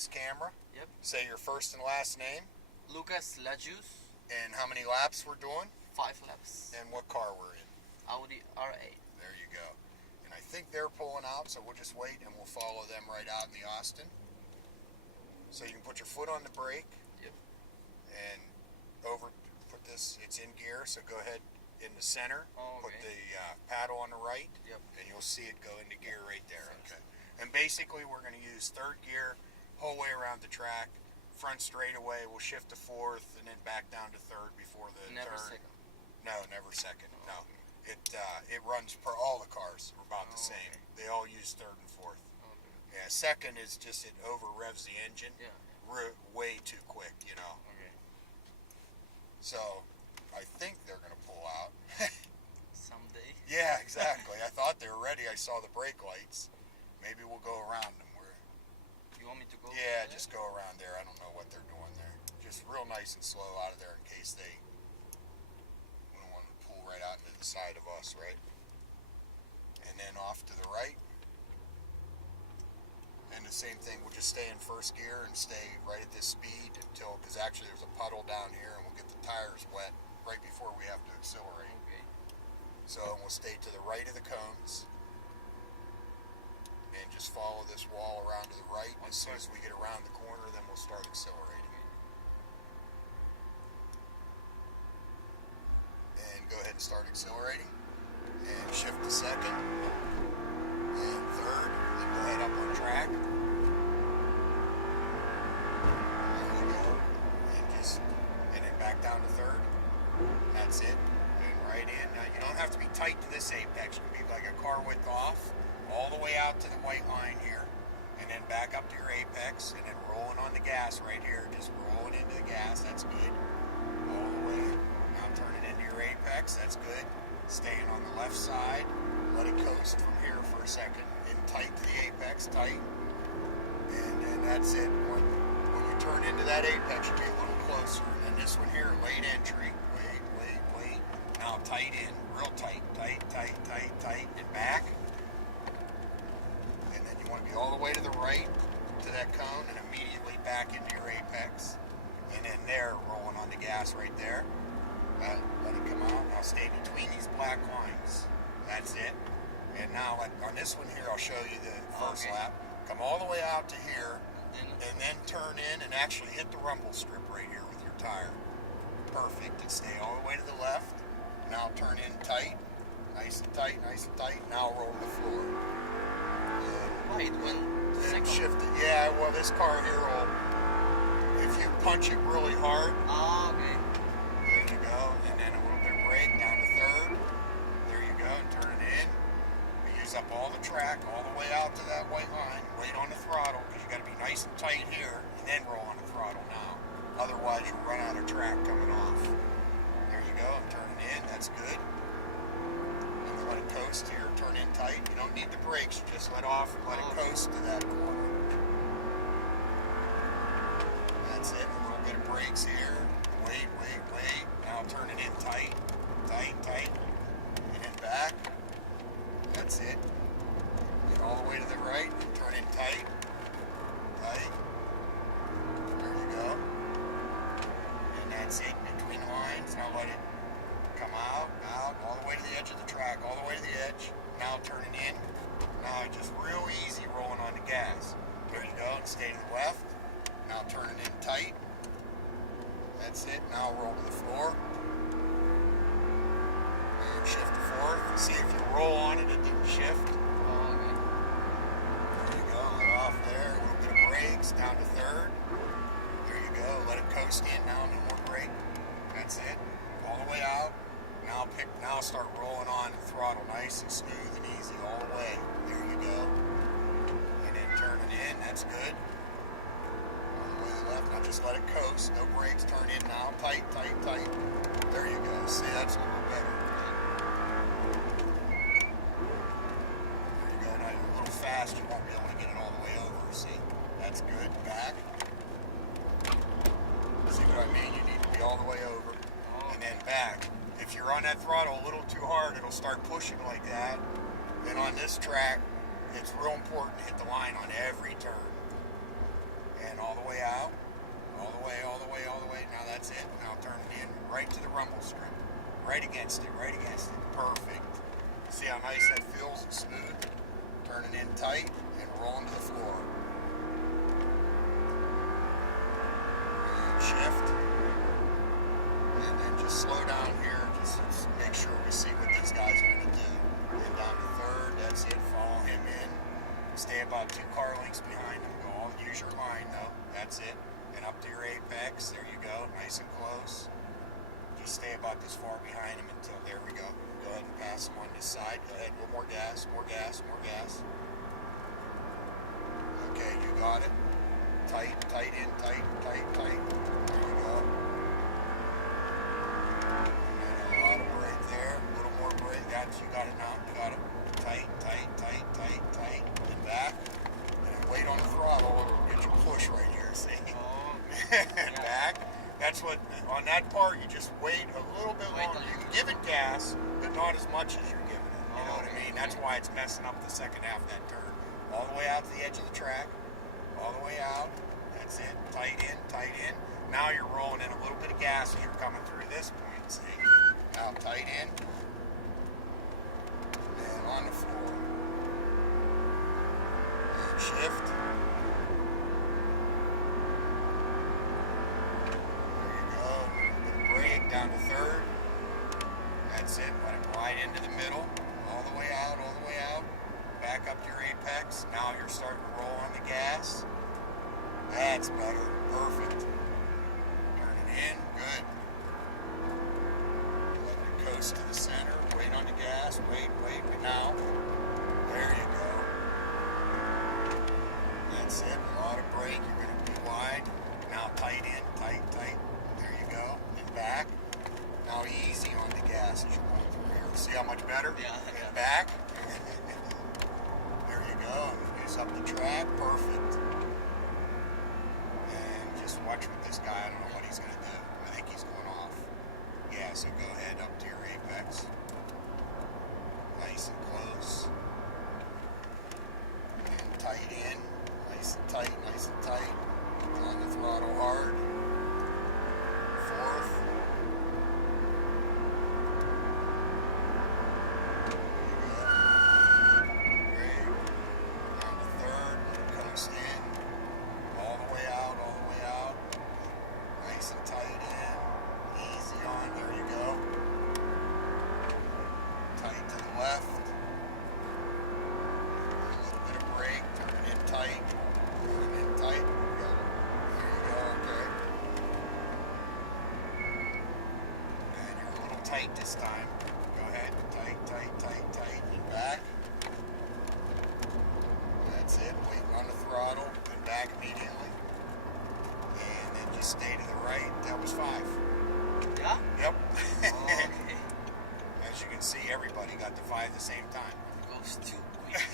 this camera. Yep. Say your first and last name. Lucas Lajus. And how many laps we're doing. 5 laps. And what car we're in. Audi R8. There you go. And I think they're pulling out, so we'll just wait and we'll follow them right out in the Austin. So you can put your foot on the brake. Yep. And put this, it's in gear, so go ahead in the center. Oh, okay. Put the paddle on the right. Yep. And you'll see it go into gear right there. Okay. And basically we're going to use third gear whole way around the track. Front straightaway, we'll shift to fourth and then back down to third before the Never turn. second. No, never second. Oh, No. okay. It runs per all the cars are about the same. Okay. They all use third and fourth. Okay. Yeah, second is just it over revs the engine. Yeah. Way too quick, you know. Okay. So I think they're gonna pull out. Someday. Yeah, exactly. I thought they were ready. I saw the brake lights. Maybe we'll go around them. You want me to go? Yeah, there? just go around there. I don't know what they're doing there. Just real nice and slow out of there in case we don't want to pull right out into the side of us, right? And then off to the right. And the same thing, we'll just stay in first gear and stay right at this speed because actually there's a puddle down here and we'll get the tires wet right before we have to accelerate. Okay. So we'll stay to the right of the cones. And just follow this wall around to the right. As soon as we get around the corner, then we'll start accelerating. And go ahead and start accelerating. And shift to second. And third. Then go ahead up on track. There you go. And then back down to third. That's it. And right in. Now you don't have to be tight to this apex. You can be like a car width off. All the way out to the white line here, and then back up to your apex, and then rolling on the gas right here, just rolling into the gas, that's good. All the way, now turning into your apex, that's good. Staying on the left side, let it coast from here for a second, and tight to the apex, tight. And then that's it. When you turn into that apex, you get a little closer. And then this one here, late entry, wait. Now tight in, real tight, tight, and back. You want to be all the way to the right to that cone and immediately back into your apex. And then there, rolling on the gas right there. Let it come out. Now stay between these black lines. That's it. And now on this one here, I'll show you the first lap. Come all the way out to here and then turn in and actually hit the rumble strip right here with your tire. Perfect. And stay all the way to the left. Now turn in tight. Nice and tight. Now roll to the floor. Wait, when shift it. Yeah, well, this car here will, if you punch it really hard. Oh, okay. There you go. And then a little bit of brake down to third. There you go. And turn it in. We use up all the track all the way out to that white line. Wait on the throttle because you got to be nice and tight here and then roll on the throttle now. Otherwise, you'll run out of track coming off. There you go. And turn it in. That's good. Let it coast here, turn in tight. You don't need the brakes, you just let off and let it coast to that corner. That's it, a little bit of brakes here. Wait. Now turn it in tight. And then back. That's it. Get all the way to the right and turn in tight. There you go. And that's it, between the lines. Now let it come out, all the way to the edge of the track, all the way to the edge. Now turning in. Now just real easy rolling on the gas. There you go, and stay to the left. Now turning in tight. That's it. Now roll to the floor. And shift to fourth. See if you roll on it, it didn't shift. Oh, okay. There you go, let off there. A little bit of brakes, down to third. There you go, let it coast in. Now no more brake. That's it. All the way out. Now start rolling on the throttle nice and smooth and easy all the way. There you go. And then turning in, that's good. All the way to the left. Now just let it coast. No brakes. Turn in now. Tight. There you go. See, that's a little better. There you go. Now you're a little fast. You won't be able to get it all the way over. See? That's good. Back. See what I mean? You need to be all the way over. And then back. If you're on that throttle a little too hard, it'll start pushing like that. And on this track, it's real important to hit the line on every turn. And against it, right against it. Perfect. See how nice that feels and smooth? Turning in tight and rolling to the floor. And shift. And then just slow down here. Just make sure we see what these guys are going to do. And down to third. That's it. Follow him in. Stay about 2 car lengths behind him. Go all use your line though. That's it. And up to your apex. There you go. Nice and close. Just stay about this far behind him until, there we go. Go ahead and pass him on this side. Go ahead, a little more gas, more gas, more gas. Okay, you got it. Tight, tight in, tight, tight, tight. There you go. And then a lot of brake there, a little more brake. That's, you got it now, you got it. Tight, tight, tight, tight, tight. And back. And then wait on the throttle. It'll get you push right here, see? And back. That's what, on that part, you just wait a little bit longer. You can give it gas, but not as much as you're giving it. You know what I mean? That's why it's messing up the second half of that turn. All the way out to the edge of the track. All the way out. That's it. Tight in, tight in. Now you're rolling in a little bit of gas as you're coming through this point, see? Now tight in. And on the floor. And shift. Down to third. That's it. Let it glide into the middle. All the way out, all the way out. Back up to your apex. Now you're starting to roll on the gas. That's better. Perfect. Turn it in. Good. Let it coast to the center. Wait on the gas. Wait. Now. There you go. That's it. A lot of brake. You're going to be wide. Now tight in. Tight. There you go. And back. Now easy on the gas as you're going through here. See how much better? Yeah. And back. There you go. Use up the track. Perfect. And just watch with this guy. I don't know what he's going to do. I think he's going off. Yeah, so go ahead up to your apex. Nice and close. And tight in. Nice and tight, nice and tight. On the throttle hard. Fourth. Tight this time. Go ahead. Tight. And back. That's it. Wait on the throttle. And back immediately. And then just stay to the right. That was 5. Yeah? Yep. Okay. As you can see, everybody got to 5 at the same time. It goes too quick.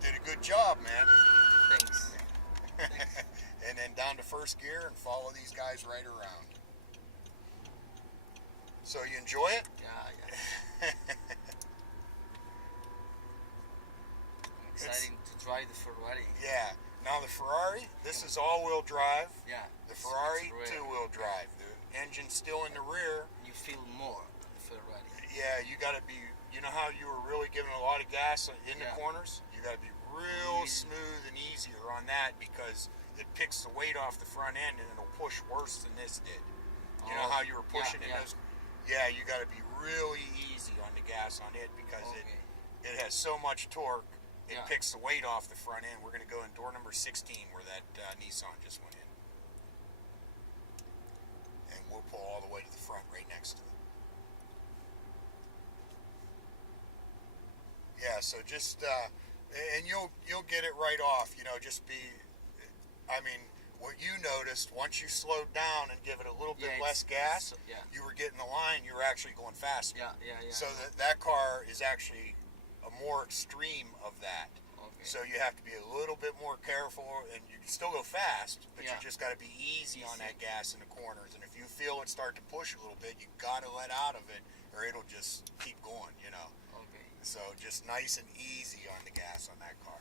Did a good job, man. Thanks. And then down to first gear and follow these guys right around. So you enjoy it? Yeah. Exciting to try the Ferrari. Yeah. Now the Ferrari, this is all-wheel drive. Yeah. The Ferrari, it's rare. 2-wheel drive. The engine's still in the rear. You feel more the Ferrari. Yeah, you got to be, you know how you were really giving a lot of gas in the corners? You got to be real smooth and easier on that because it picks the weight off the front end and it'll push worse than this did. You know how you were pushing in those? Yeah, you got to be really easy on the gas on it because it has so much torque. It picks the weight off the front end. We're going to go in door number 16 where that Nissan just went in. And we'll pull all the way to the front right next to it. Yeah, so just, and you'll get it right off, you know, just be, I mean, what you noticed, once you slowed down and give it a little bit less gas, you were getting the line, you were actually going faster. Yeah. So that car is actually a more extreme of that. Okay. So you have to be a little bit more careful, and you can still go fast, but you just got to be easy on that gas in the corners. And if you feel it start to push a little bit, you got to let out of it, or it'll just keep going, you know. Okay. So just nice and easy on the gas on that car.